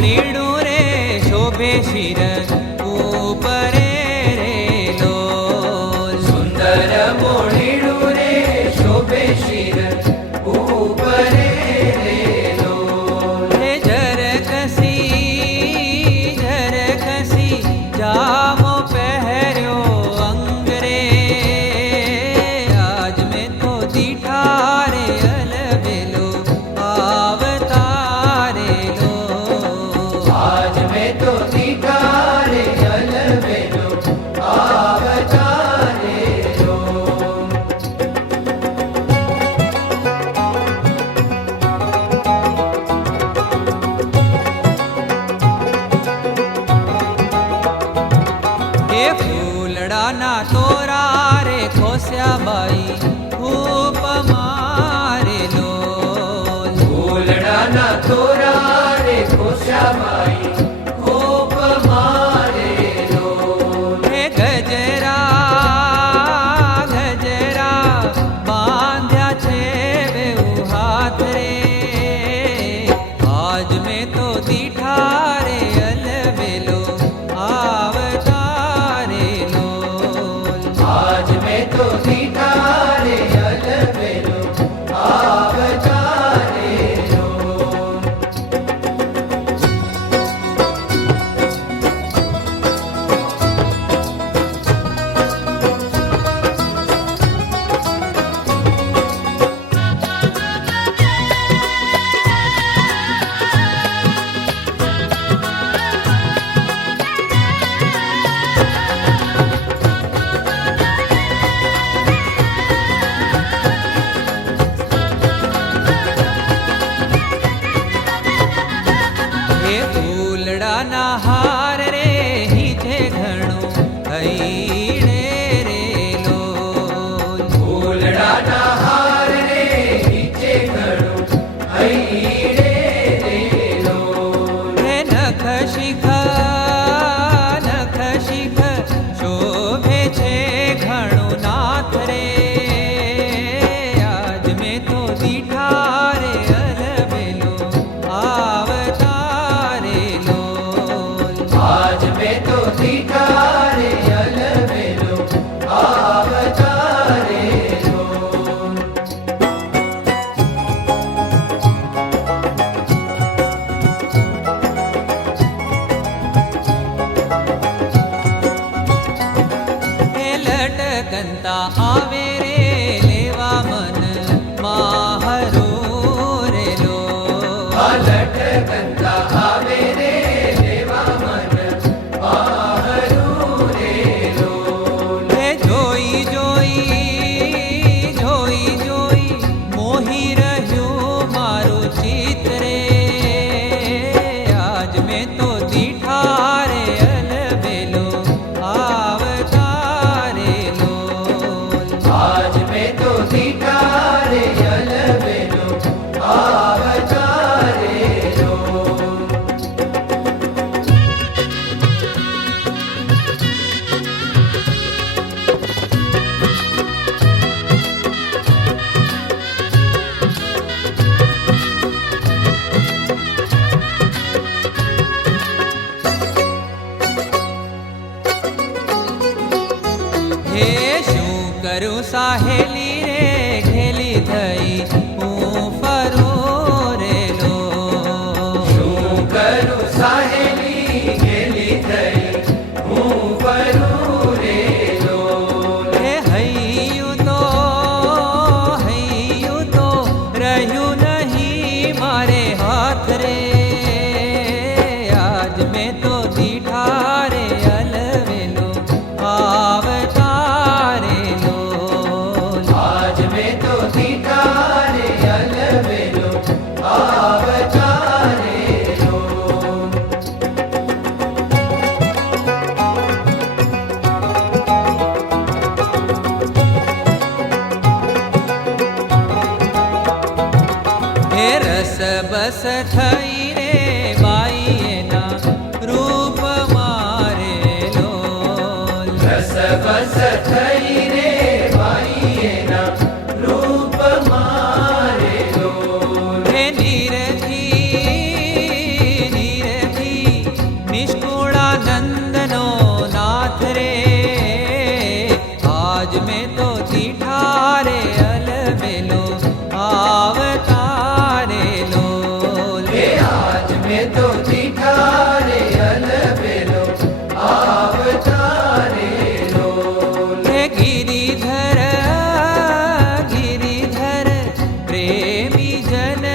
મોળીડું રે શોભે શિર ઉપરે રે લોલ. સુંદર મોળીડું રે શોભે શિર ઉપરે રે લોલ. હે ઝરકસી જામો પહેર્યો અંગ રે. આજ મેં તો દીઠા રે અલબેલો આવતારે લો. આજ મેં તો દીઠા રે અલબેલો આવતારે લો. હે ફૂલડાના તોરા રે ખોસ્યા બાઈ ખૂબ મારે લોલ. ફૂલડાના તોરા રે ખોશ્યાબાઈ ખૂબ મારે લોલ. હે ગજરા બાંધ્યા છે બેઉ હાથ રે. આજ મેં તો દીઠા રે અલબેલો આવતારે લોલ. આજ મેં તો દીઠા રે અલબેલો આવતારે લો. હે ફૂલડાના હાર રે હિજે ઘણું હૈડે રે લોલ. ફૂલડાના હાર રે નીચે ઘણું હૈડે રે લોલ. હે નખ શિખ શોભે છે ઘણું નાથ રે. આજ મેં તો દીઠા રે અલબેલો આવતારે લોલ. આજ મેં તો દીઠા રે અલબેલો આવતારે લો. હે લટકંતા આવે રે લેવા મન માહરો રે લોલ. લટકંતા આવે રે લેવા મન મારું રે લોલ. હે જોઈ મોહી રહ્યું મારું ચિત્ત રે. આજ મેં તો દીઠા રે અલબેલો આવતારે લોલ. આજ મેં તો દીઠા રે અલબેલો આવતારે લો. હે શું કરું સાહેલી રે ઘેલી થઈ હું ફરું રે લોલ. શું કરું સાહેલી ઘેલી થઈ હું ફરું રે લોલ. હે હૈયું તો રહ્યું નહીં મારે હાથ રે. આજ મેં તો દીઠા રે અલબેલો આવતારે લોલ. આજ મેં તો દીઠા રે અલબેલો આવતારે લો. હે રસ બસ થઈ રે બાઈ એના રૂપ મારે લોલ. રસ બસ થઈ રે બાઈ એના રૂપ મારે લોલ. હે નીરથી જન